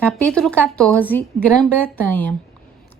Capítulo 14. Grã-Bretanha.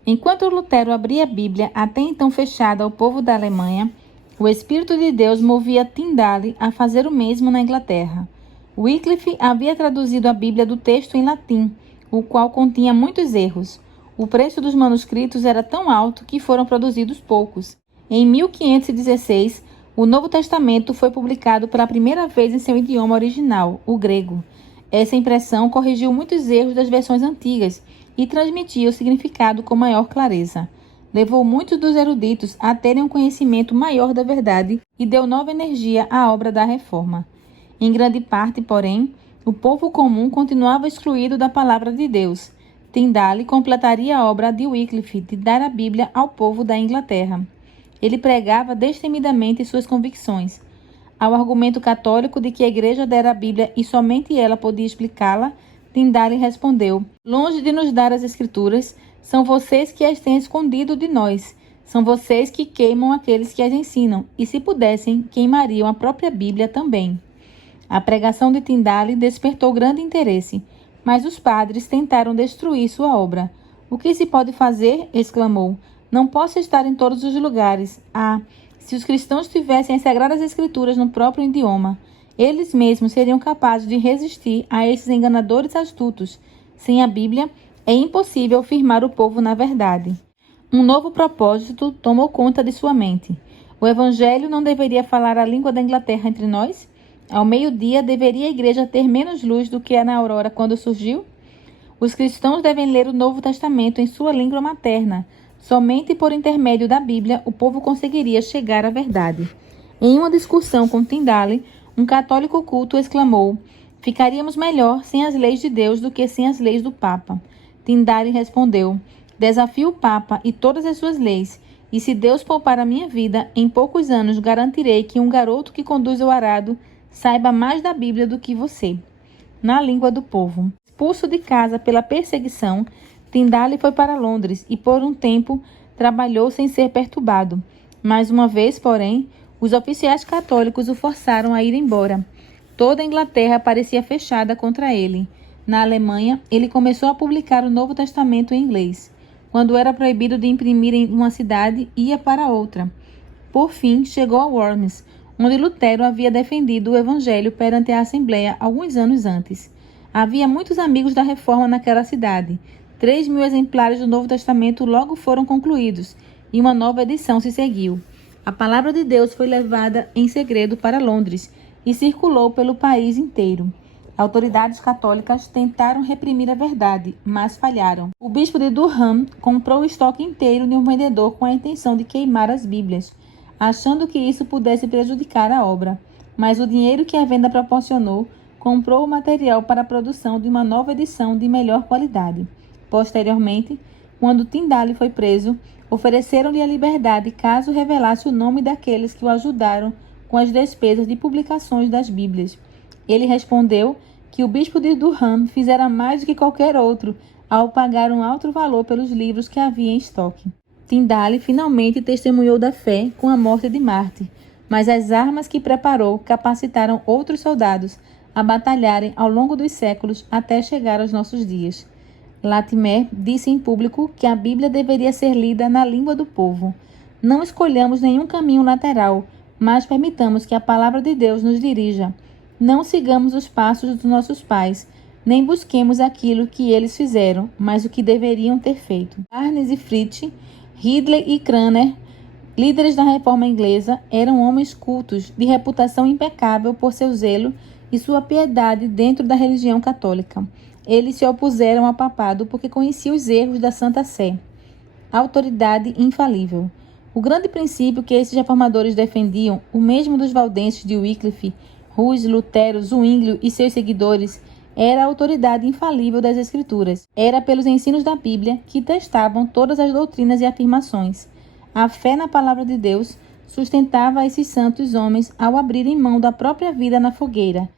Enquanto Lutero abria a Bíblia, até então fechada ao povo da Alemanha, o Espírito de Deus movia Tyndale a fazer o mesmo na Inglaterra. Wycliffe havia traduzido a Bíblia do texto em latim, o qual continha muitos erros. O preço dos manuscritos era tão alto que foram produzidos poucos. Em 1516, o Novo Testamento foi publicado pela primeira vez em seu idioma original, o grego. Essa impressão corrigiu muitos erros das versões antigas e transmitia o significado com maior clareza. Levou muitos dos eruditos a terem um conhecimento maior da verdade e deu nova energia à obra da reforma. Em grande parte, porém, o povo comum continuava excluído da palavra de Deus. Tyndale completaria a obra de Wycliffe de dar a Bíblia ao povo da Inglaterra. Ele pregava destemidamente suas convicções. Ao argumento católico de que a Igreja dera a Bíblia e somente ela podia explicá-la, Tyndale respondeu: longe de nos dar as Escrituras, são vocês que as têm escondido de nós. São vocês que queimam aqueles que as ensinam, e se pudessem, queimariam a própria Bíblia também. A pregação de Tyndale despertou grande interesse, mas os padres tentaram destruir sua obra. O que se pode fazer? Exclamou. Não posso estar em todos os lugares. Se os cristãos tivessem as Sagradas Escrituras no próprio idioma, eles mesmos seriam capazes de resistir a esses enganadores astutos. Sem a Bíblia, é impossível firmar o povo na verdade. Um novo propósito tomou conta de sua mente. O Evangelho não deveria falar a língua da Inglaterra entre nós? Ao meio-dia, deveria a Igreja ter menos luz do que na aurora quando surgiu? Os cristãos devem ler o Novo Testamento em sua língua materna. Somente por intermédio da Bíblia o povo conseguiria chegar à verdade. Em uma discussão com Tyndale, um católico culto exclamou: ficaríamos melhor sem as leis de Deus do que sem as leis do Papa. Tyndale respondeu: desafio o Papa e todas as suas leis, e se Deus poupar a minha vida, em poucos anos garantirei que um garoto que conduz o arado saiba mais da Bíblia do que você. Na língua do povo. Expulso de casa pela perseguição, Tyndale foi para Londres e, por um tempo, trabalhou sem ser perturbado. Mais uma vez, porém, os oficiais católicos o forçaram a ir embora. Toda a Inglaterra parecia fechada contra ele. Na Alemanha, ele começou a publicar o Novo Testamento em inglês. Quando era proibido de imprimir em uma cidade, ia para outra. Por fim, chegou a Worms, onde Lutero havia defendido o Evangelho perante a Assembleia alguns anos antes. Havia muitos amigos da Reforma naquela cidade. 3.000 exemplares do Novo Testamento logo foram concluídos, e uma nova edição se seguiu. A palavra de Deus foi levada em segredo para Londres e circulou pelo país inteiro. Autoridades católicas tentaram reprimir a verdade, mas falharam. O bispo de Durham comprou o estoque inteiro de um vendedor com a intenção de queimar as Bíblias, achando que isso pudesse prejudicar a obra. Mas o dinheiro que a venda proporcionou comprou o material para a produção de uma nova edição de melhor qualidade. Posteriormente, quando Tyndale foi preso, ofereceram-lhe a liberdade caso revelasse o nome daqueles que o ajudaram com as despesas de publicações das Bíblias. Ele respondeu que o bispo de Durham fizera mais do que qualquer outro ao pagar um alto valor pelos livros que havia em estoque. Tyndale finalmente testemunhou da fé com a morte de Marte, mas as armas que preparou capacitaram outros soldados a batalharem ao longo dos séculos até chegar aos nossos dias. Latimer disse em público que a Bíblia deveria ser lida na língua do povo. Não escolhamos nenhum caminho lateral, mas permitamos que a palavra de Deus nos dirija. Não sigamos os passos dos nossos pais, nem busquemos aquilo que eles fizeram, mas o que deveriam ter feito. Barnes e Fritsch, Ridley e Cranmer, líderes da Reforma Inglesa, eram homens cultos, de reputação impecável por seu zelo e sua piedade dentro da religião católica. Eles se opuseram ao papado porque conheciam os erros da Santa Sé. Autoridade infalível. O grande princípio que esses reformadores defendiam, o mesmo dos valdenses de Wycliffe, Hus, Lutero, Zwinglio e seus seguidores, era a autoridade infalível das Escrituras. Era pelos ensinos da Bíblia que testavam todas as doutrinas e afirmações. A fé na palavra de Deus sustentava esses santos homens ao abrirem mão da própria vida na fogueira.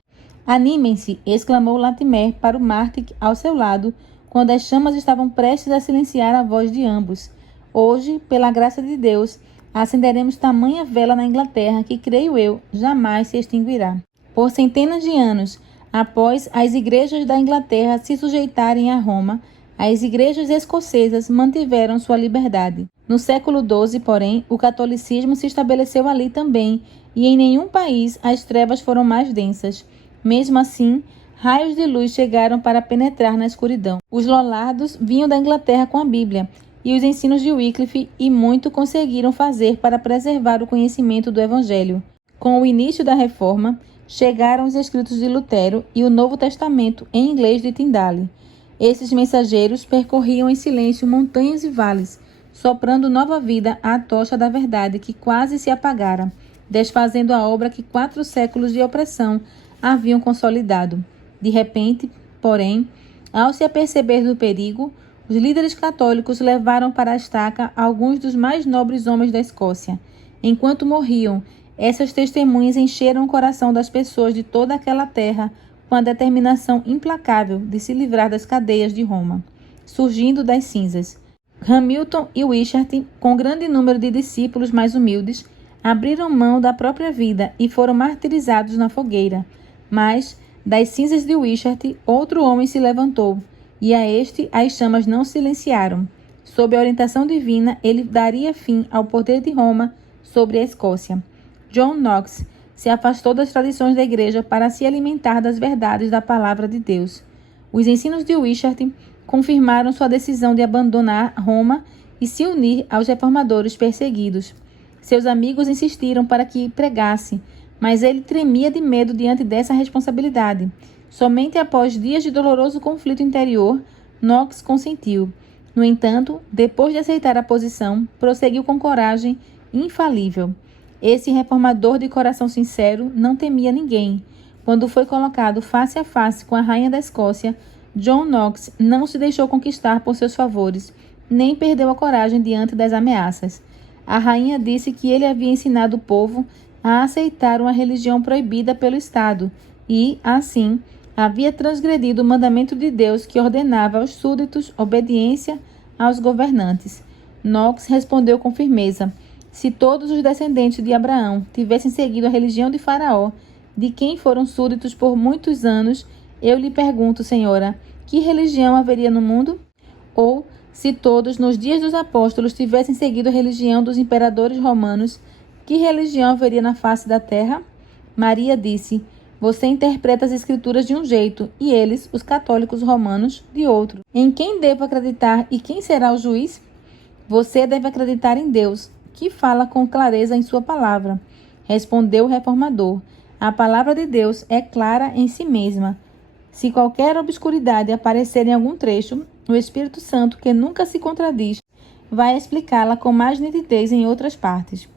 Animem-se, exclamou Latimer para o mártir ao seu lado, quando as chamas estavam prestes a silenciar a voz de ambos. Hoje, pela graça de Deus, acenderemos tamanha vela na Inglaterra que, creio eu, jamais se extinguirá. Por centenas de anos, Após as igrejas da Inglaterra se sujeitarem a Roma, as igrejas escocesas mantiveram sua liberdade. No século XII, porém, o catolicismo se estabeleceu ali também, e em nenhum país as trevas foram mais densas. Mesmo assim, raios de luz chegaram para penetrar na escuridão. Os Lollardos vinham da Inglaterra com a Bíblia e os ensinos de Wycliffe, e muito conseguiram fazer para preservar o conhecimento do Evangelho. Com o início da Reforma, chegaram os escritos de Lutero e o Novo Testamento em inglês de Tyndale. Esses mensageiros percorriam em silêncio montanhas e vales, soprando nova vida à tocha da verdade que quase se apagara, desfazendo a obra que 4 séculos de opressão haviam consolidado. De repente, porém, ao se aperceber do perigo, os líderes católicos levaram para a estaca alguns dos mais nobres homens da Escócia. Enquanto morriam, essas testemunhas encheram o coração das pessoas de toda aquela terra com a determinação implacável de se livrar das cadeias de Roma, surgindo das cinzas. Hamilton e Wishart, com grande número de discípulos mais humildes, abriram mão da própria vida e foram martirizados na fogueira. Mas, das cinzas de Wishart, outro homem se levantou, e a este as chamas não silenciaram. Sob a orientação divina, ele daria fim ao poder de Roma sobre a Escócia. John Knox se afastou das tradições da igreja para se alimentar das verdades da palavra de Deus. Os ensinos de Wishart confirmaram sua decisão de abandonar Roma e se unir aos reformadores perseguidos. Seus amigos insistiram para que pregasse, mas ele tremia de medo diante dessa responsabilidade. Somente após dias de doloroso conflito interior, Knox consentiu. No entanto, depois de aceitar a posição, prosseguiu com coragem infalível. Esse reformador de coração sincero não temia ninguém. Quando foi colocado face a face com a rainha da Escócia, John Knox não se deixou conquistar por seus favores, nem perdeu a coragem diante das ameaças. A rainha disse que ele havia ensinado o povo a aceitar uma religião proibida pelo Estado e, assim, havia transgredido o mandamento de Deus que ordenava aos súditos obediência aos governantes. Knox respondeu com firmeza: se todos os descendentes de Abraão tivessem seguido a religião de Faraó, de quem foram súditos por muitos anos, eu lhe pergunto, senhora, que religião haveria no mundo? Ou, se todos, nos dias dos apóstolos, tivessem seguido a religião dos imperadores romanos, que religião haveria na face da terra? Maria disse: você interpreta as escrituras de um jeito, e eles, os católicos romanos, de outro. Em quem devo acreditar e quem será o juiz? Você deve acreditar em Deus, que fala com clareza em sua palavra. Respondeu o reformador: a palavra de Deus é clara em si mesma. Se qualquer obscuridade aparecer em algum trecho, o Espírito Santo, que nunca se contradiz, vai explicá-la com mais nitidez em outras partes.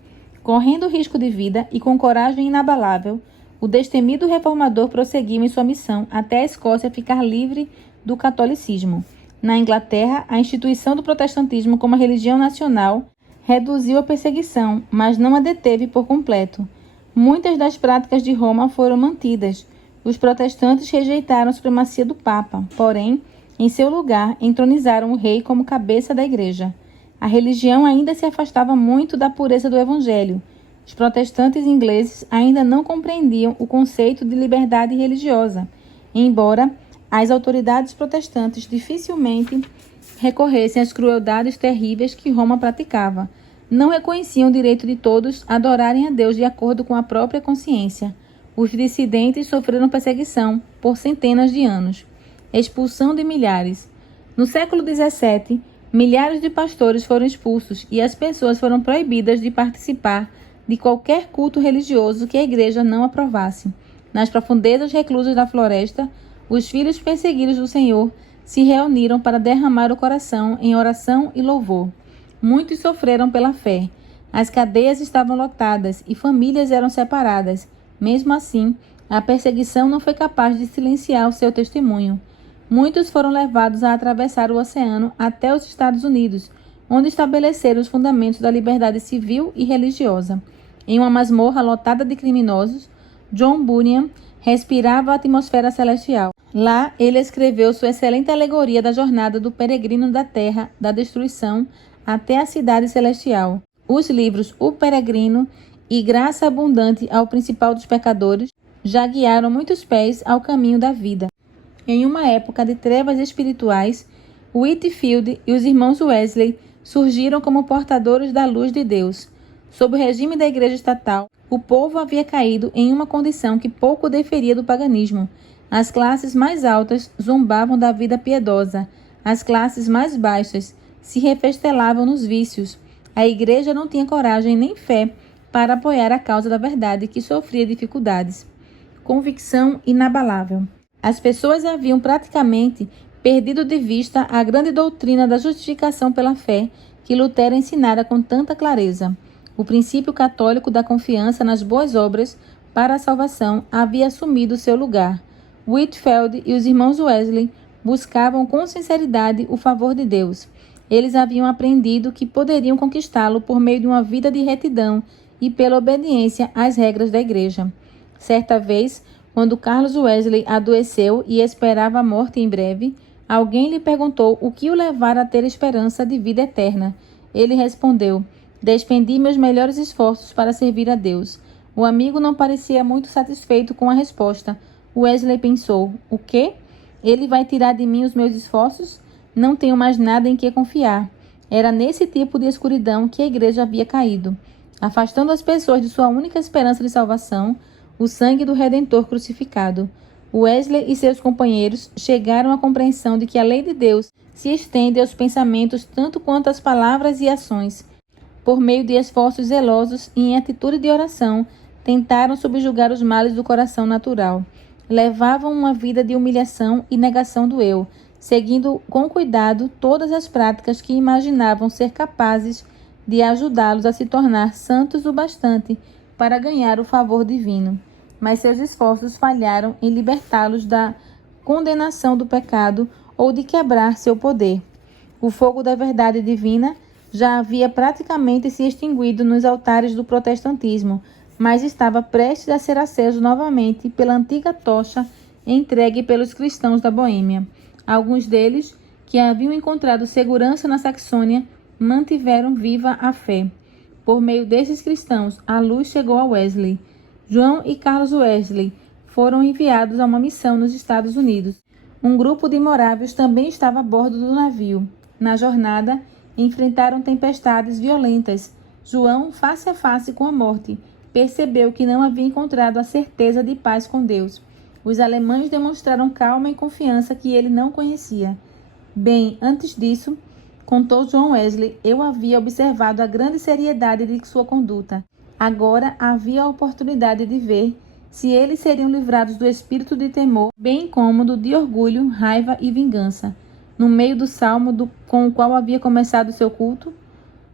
Correndo risco de vida e com coragem inabalável, o destemido reformador prosseguiu em sua missão até a Escócia ficar livre do catolicismo. Na Inglaterra, a instituição do protestantismo como religião nacional reduziu a perseguição, mas não a deteve por completo. Muitas das práticas de Roma foram mantidas. Os protestantes rejeitaram a supremacia do Papa, porém, em seu lugar, entronizaram o rei como cabeça da igreja. A religião ainda se afastava muito da pureza do Evangelho. Os protestantes ingleses ainda não compreendiam o conceito de liberdade religiosa, embora as autoridades protestantes dificilmente recorressem às crueldades terríveis que Roma praticava. Não reconheciam o direito de todos a adorarem a Deus de acordo com a própria consciência. Os dissidentes sofreram perseguição por centenas de anos. Expulsão de milhares. No século XVII, milhares de pastores foram expulsos e as pessoas foram proibidas de participar de qualquer culto religioso que a igreja não aprovasse. Nas profundezas reclusas da floresta, os filhos perseguidos do Senhor se reuniram para derramar o coração em oração e louvor. Muitos sofreram pela fé. As cadeias estavam lotadas e famílias eram separadas. Mesmo assim, a perseguição não foi capaz de silenciar o seu testemunho. Muitos foram levados a atravessar o oceano até os Estados Unidos, onde estabeleceram os fundamentos da liberdade civil e religiosa. Em uma masmorra lotada de criminosos, John Bunyan respirava a atmosfera celestial. Lá, ele escreveu sua excelente alegoria da jornada do peregrino da terra da destruição até a cidade celestial. Os livros O Peregrino e Graça Abundante ao Principal dos Pecadores já guiaram muitos pés ao caminho da vida. Em uma época de trevas espirituais, Whitefield e os irmãos Wesley surgiram como portadores da luz de Deus. Sob o regime da Igreja Estatal, o povo havia caído em uma condição que pouco diferia do paganismo. As classes mais altas zombavam da vida piedosa. As classes mais baixas se refestelavam nos vícios. A Igreja não tinha coragem nem fé para apoiar a causa da verdade, que sofria dificuldades. Convicção inabalável. As pessoas haviam praticamente perdido de vista a grande doutrina da justificação pela fé que Lutero ensinara com tanta clareza. O princípio católico da confiança nas boas obras para a salvação havia assumido seu lugar. Whitefield e os irmãos Wesley buscavam com sinceridade o favor de Deus. Eles haviam aprendido que poderiam conquistá-lo por meio de uma vida de retidão e pela obediência às regras da Igreja. Certa vez, quando Carlos Wesley adoeceu e esperava a morte em breve, alguém lhe perguntou o que o levara a ter esperança de vida eterna. Ele respondeu: "Despendi meus melhores esforços para servir a Deus." O amigo não parecia muito satisfeito com a resposta. Wesley pensou: "O quê? Ele vai tirar de mim os meus esforços? Não tenho mais nada em que confiar." Era nesse tipo de escuridão que a Igreja havia caído, afastando as pessoas de sua única esperança de salvação, o sangue do Redentor crucificado. Wesley e seus companheiros chegaram à compreensão de que a lei de Deus se estende aos pensamentos tanto quanto às palavras e ações. Por meio de esforços zelosos e em atitude de oração, tentaram subjugar os males do coração natural. Levavam uma vida de humilhação e negação do eu, seguindo com cuidado todas as práticas que imaginavam ser capazes de ajudá-los a se tornar santos o bastante para ganhar o favor divino. Mas seus esforços falharam em libertá-los da condenação do pecado ou de quebrar seu poder. O fogo da verdade divina já havia praticamente se extinguido nos altares do protestantismo, mas estava prestes a ser aceso novamente pela antiga tocha entregue pelos cristãos da Boêmia. Alguns deles, que haviam encontrado segurança na Saxônia, mantiveram viva a fé. Por meio desses cristãos, a luz chegou a Wesley. João e Carlos Wesley foram enviados a uma missão nos Estados Unidos. Um grupo de morávios também estava a bordo do navio. Na jornada, enfrentaram tempestades violentas. João, face a face com a morte, percebeu que não havia encontrado a certeza de paz com Deus. Os alemães demonstraram calma e confiança que ele não conhecia. Bem, antes disso, contou John Wesley, eu havia observado a grande seriedade de sua conduta. Agora havia a oportunidade de ver se eles seriam livrados do espírito de temor, bem como do de orgulho, raiva e vingança. No meio do salmo com o qual havia começado seu culto,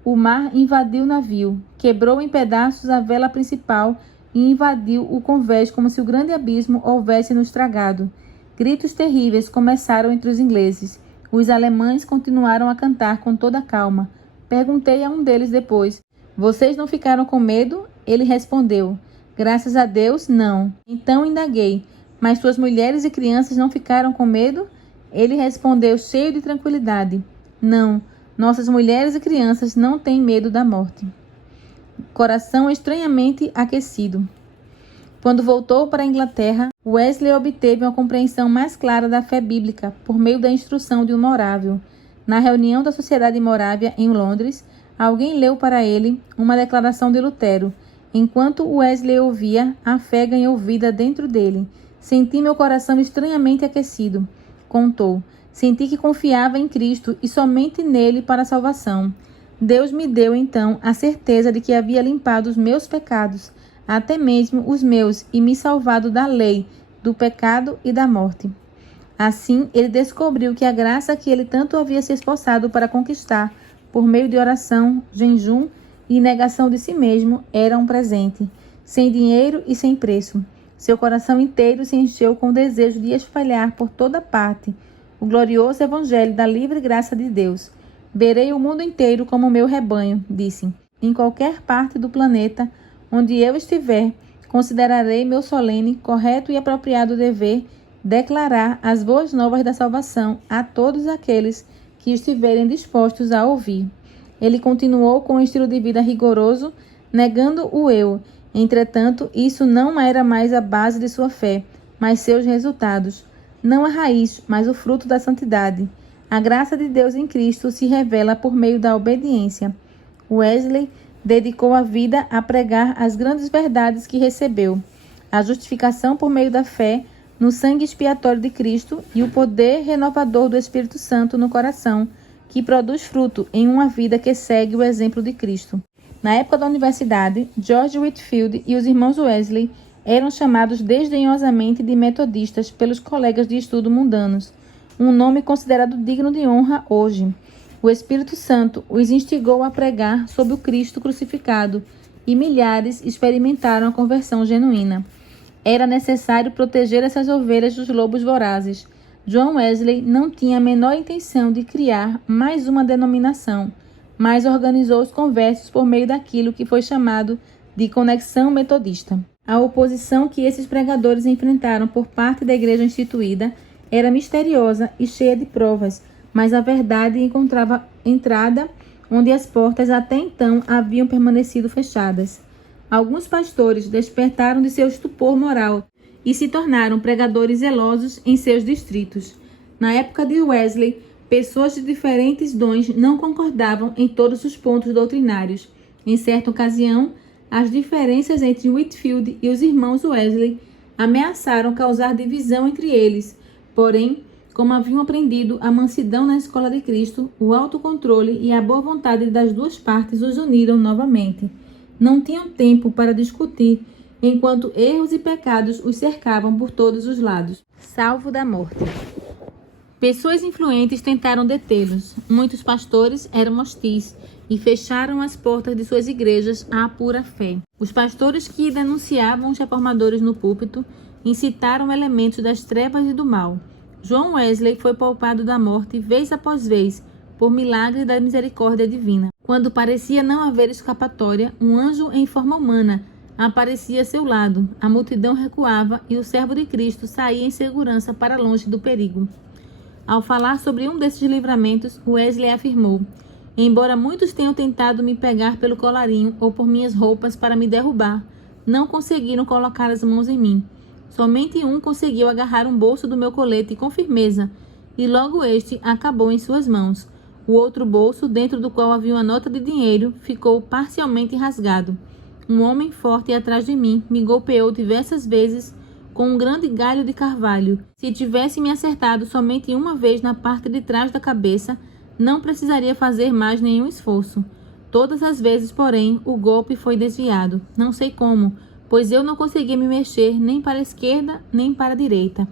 o mar invadiu o navio, quebrou em pedaços a vela principal e invadiu o convés como se o grande abismo houvesse nos tragado. Gritos terríveis começaram entre os ingleses. Os alemães continuaram a cantar com toda a calma. Perguntei a um deles depois: "Vocês não ficaram com medo?" Ele respondeu: "Graças a Deus, não." Então indaguei: "Mas suas mulheres e crianças não ficaram com medo?" Ele respondeu cheio de tranquilidade: "Não, nossas mulheres e crianças não têm medo da morte." Coração estranhamente aquecido. Quando voltou para a Inglaterra, Wesley obteve uma compreensão mais clara da fé bíblica por meio da instrução de um morável. Na reunião da Sociedade Morávia em Londres, alguém leu para ele uma declaração de Lutero. Enquanto Wesley ouvia, a fé ganhou vida dentro dele. Senti meu coração estranhamente aquecido. Contou. Senti que confiava em Cristo e somente nele para a salvação. Deus me deu então a certeza de que havia limpado os meus pecados, até mesmo os meus, e me salvado da lei, do pecado e da morte. Assim, ele descobriu que a graça que ele tanto havia se esforçado para conquistar, por meio de oração, jejum e negação de si mesmo, era um presente, sem dinheiro e sem preço. Seu coração inteiro se encheu com o desejo de espalhar por toda parte o glorioso evangelho da livre graça de Deus. Verei o mundo inteiro como meu rebanho, disse. Em qualquer parte do planeta onde eu estiver, considerarei meu solene, correto e apropriado dever declarar as boas novas da salvação a todos aqueles que estiverem dispostos a ouvir. Ele continuou com um estilo de vida rigoroso, negando o eu, Entretanto, isso não era mais a base de sua fé, mas seus resultados. Não a raiz, mas o fruto da santidade. A graça de Deus em Cristo se revela por meio da obediência. Wesley dedicou a vida a pregar as grandes verdades que recebeu: a justificação por meio da fé no sangue expiatório de Cristo e o poder renovador do Espírito Santo no coração, que produz fruto em uma vida que segue o exemplo de Cristo. Na época da universidade, George Whitefield e os irmãos Wesley eram chamados desdenhosamente de metodistas pelos colegas de estudo mundanos, um nome considerado digno de honra hoje. O Espírito Santo os instigou a pregar sobre o Cristo crucificado e milhares experimentaram a conversão genuína. Era necessário proteger essas ovelhas dos lobos vorazes. John Wesley não tinha a menor intenção de criar mais uma denominação, mas organizou os conversos por meio daquilo que foi chamado de Conexão Metodista. A oposição que esses pregadores enfrentaram por parte da igreja instituída era misteriosa e cheia de provas, mas a verdade encontrava entrada onde as portas até então haviam permanecido fechadas. Alguns pastores despertaram de seu estupor moral e se tornaram pregadores zelosos em seus distritos. Na época de Wesley, pessoas de diferentes dons não concordavam em todos os pontos doutrinários. Em certa ocasião, as diferenças entre Whitefield e os irmãos Wesley ameaçaram causar divisão entre eles. Porém, como haviam aprendido a mansidão na escola de Cristo, o autocontrole e a boa vontade das duas partes os uniram novamente. Não tinham tempo para discutir, enquanto erros e pecados os cercavam por todos os lados. Salvo da morte. Pessoas influentes tentaram detê-los. Muitos pastores eram hostis e fecharam as portas de suas igrejas à pura fé. Os pastores que denunciavam os reformadores no púlpito incitaram elementos das trevas e do mal. John Wesley foi poupado da morte vez após vez, por milagre da misericórdia divina. Quando parecia não haver escapatória, um anjo em forma humana aparecia a seu lado. A multidão recuava e o servo de Cristo saía em segurança para longe do perigo. Ao falar sobre um desses livramentos, Wesley afirmou: embora muitos tenham tentado me pegar pelo colarinho ou por minhas roupas para me derrubar, não conseguiram colocar as mãos em mim. Somente um conseguiu agarrar um bolso do meu colete com firmeza, e logo este acabou em suas mãos. O outro bolso, dentro do qual havia uma nota de dinheiro, ficou parcialmente rasgado. Um homem forte atrás de mim me golpeou diversas vezes com um grande galho de carvalho. Se tivesse me acertado somente uma vez na parte de trás da cabeça, não precisaria fazer mais nenhum esforço. Todas as vezes, porém, o golpe foi desviado. Não sei como, pois eu não conseguia me mexer nem para a esquerda nem para a direita.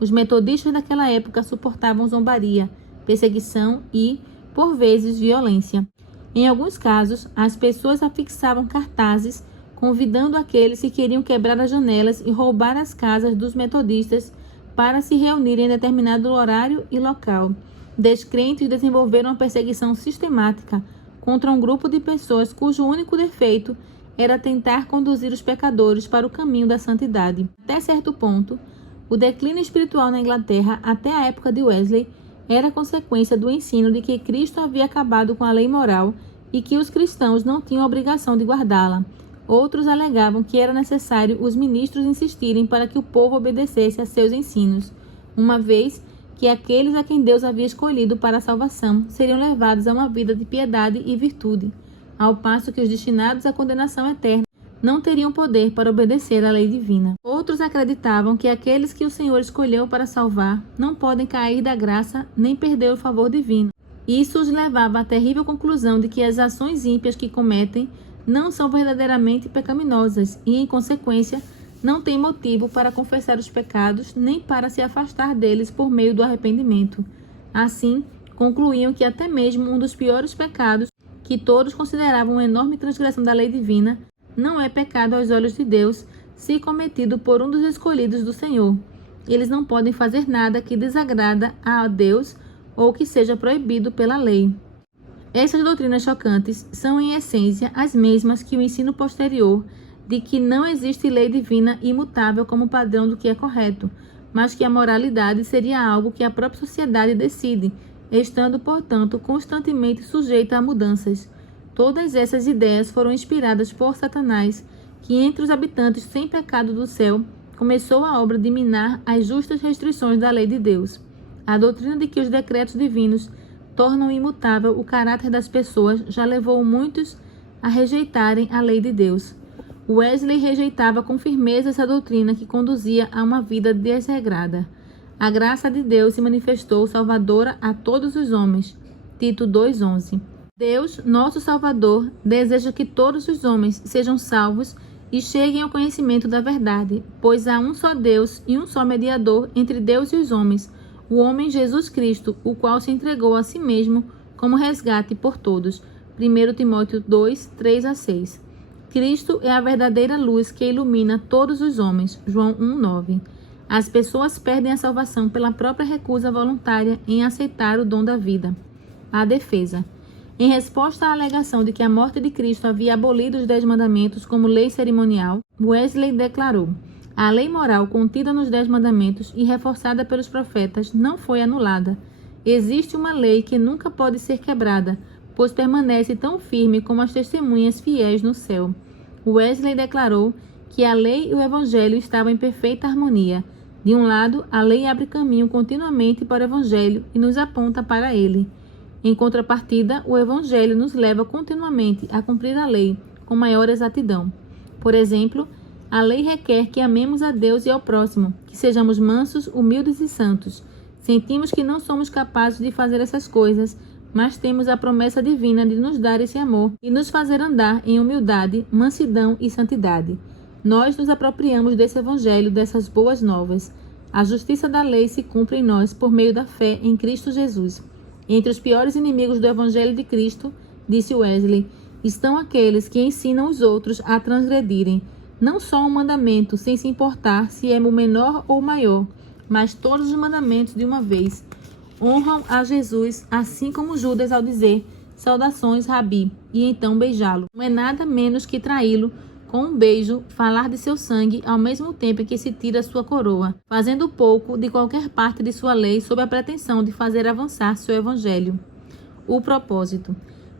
Os metodistas daquela época suportavam zombaria, perseguição e, por vezes, violência. Em alguns casos, as pessoas afixavam cartazes convidando aqueles que queriam quebrar as janelas e roubar as casas dos metodistas para se reunirem em determinado horário e local. Descrentes desenvolveram uma perseguição sistemática contra um grupo de pessoas cujo único defeito era tentar conduzir os pecadores para o caminho da santidade. Até certo ponto, o declínio espiritual na Inglaterra até a época de Wesley era consequência do ensino de que Cristo havia acabado com a lei moral e que os cristãos não tinham a obrigação de guardá-la. Outros alegavam que era necessário os ministros insistirem para que o povo obedecesse a seus ensinos, uma vez que aqueles a quem Deus havia escolhido para a salvação seriam levados a uma vida de piedade e virtude, ao passo que os destinados à condenação eterna não teriam poder para obedecer à lei divina. Outros acreditavam que aqueles que o Senhor escolheu para salvar não podem cair da graça nem perder o favor divino. Isso os levava à terrível conclusão de que as ações ímpias que cometem não são verdadeiramente pecaminosas e, em consequência, não têm motivo para confessar os pecados nem para se afastar deles por meio do arrependimento. Assim, concluíam que até mesmo um dos piores pecados, que todos consideravam uma enorme transgressão da lei divina, não é pecado aos olhos de Deus se cometido por um dos escolhidos do Senhor. Eles não podem fazer nada que desagrada a Deus ou que seja proibido pela lei. Essas doutrinas chocantes são, em essência, as mesmas que o ensino posterior de que não existe lei divina imutável como padrão do que é correto, mas que a moralidade seria algo que a própria sociedade decide, estando, portanto, constantemente sujeita a mudanças. Todas essas ideias foram inspiradas por Satanás que entre os habitantes sem pecado do céu começou a obra de minar as justas restrições da lei de Deus. A doutrina de que os decretos divinos tornam imutável o caráter das pessoas já levou muitos a rejeitarem a lei de Deus. Wesley rejeitava com firmeza essa doutrina que conduzia a uma vida desregrada. A graça de Deus se manifestou salvadora a todos os homens. Tito 2:11. Deus, nosso Salvador, deseja que todos os homens sejam salvos e cheguem ao conhecimento da verdade, pois há um só Deus e um só mediador entre Deus e os homens, o homem Jesus Cristo, o qual se entregou a si mesmo como resgate por todos. 1 Timóteo 2:3-6. Cristo é a verdadeira luz que ilumina todos os homens. João 1:9. As pessoas perdem a salvação pela própria recusa voluntária em aceitar o dom da vida. A defesa. Em resposta à alegação de que a morte de Cristo havia abolido os 10 mandamentos como lei cerimonial, Wesley declarou: a lei moral contida nos 10 mandamentos e reforçada pelos profetas não foi anulada. Existe uma lei que nunca pode ser quebrada, pois permanece tão firme como as testemunhas fiéis no céu. Wesley declarou que a lei e o evangelho estavam em perfeita harmonia. De um lado, a lei abre caminho continuamente para o evangelho e nos aponta para ele. Em contrapartida, o evangelho nos leva continuamente a cumprir a lei com maior exatidão. Por exemplo, a lei requer que amemos a Deus e ao próximo, que sejamos mansos, humildes e santos. Sentimos que não somos capazes de fazer essas coisas, mas temos a promessa divina de nos dar esse amor e nos fazer andar em humildade, mansidão e santidade. Nós nos apropriamos desse evangelho, dessas boas novas. A justiça da lei se cumpre em nós por meio da fé em Cristo Jesus. Entre os piores inimigos do evangelho de Cristo, disse Wesley, estão aqueles que ensinam os outros a transgredirem, não só um mandamento, sem se importar se é o menor ou o maior, mas todos os mandamentos de uma vez. Honram a Jesus, assim como Judas ao dizer, saudações, Rabi, e então beijá-lo. Não é nada menos que traí-lo com um beijo, falar de seu sangue ao mesmo tempo que se tira sua coroa, fazendo pouco de qualquer parte de sua lei sob a pretensão de fazer avançar seu evangelho. O propósito.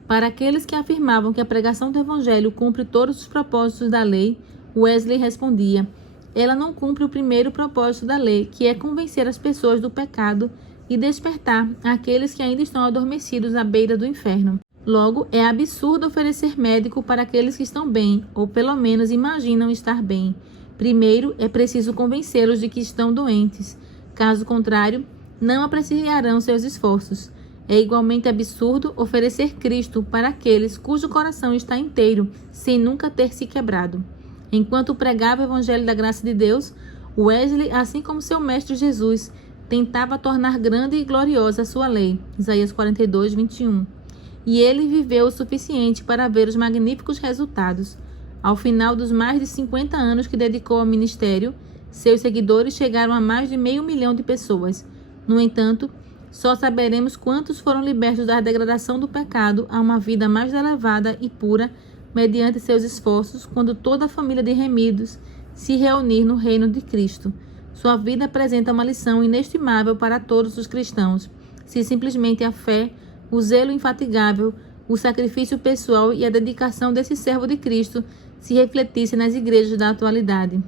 Para aqueles que afirmavam que a pregação do evangelho cumpre todos os propósitos da lei, Wesley respondia: ela não cumpre o primeiro propósito da lei, que é convencer as pessoas do pecado e despertar aqueles que ainda estão adormecidos à beira do inferno. Logo, é absurdo oferecer médico para aqueles que estão bem, ou pelo menos imaginam estar bem. Primeiro, é preciso convencê-los de que estão doentes. Caso contrário, não apreciarão seus esforços. É igualmente absurdo oferecer Cristo para aqueles cujo coração está inteiro, sem nunca ter se quebrado. Enquanto pregava o Evangelho da graça de Deus, Wesley, assim como seu mestre Jesus, tentava tornar grande e gloriosa a sua lei. Isaías 42:21. E ele viveu o suficiente para ver os magníficos resultados. Ao final dos mais de 50 anos que dedicou ao ministério, seus seguidores chegaram a mais de 500 mil de pessoas. No entanto, só saberemos quantos foram libertos da degradação do pecado a uma vida mais elevada e pura, mediante seus esforços, quando toda a família de remidos se reunir no reino de Cristo. Sua vida apresenta uma lição inestimável para todos os cristãos, se simplesmente a fé, o zelo infatigável, o sacrifício pessoal e a dedicação desse servo de Cristo se refletisse nas igrejas da atualidade.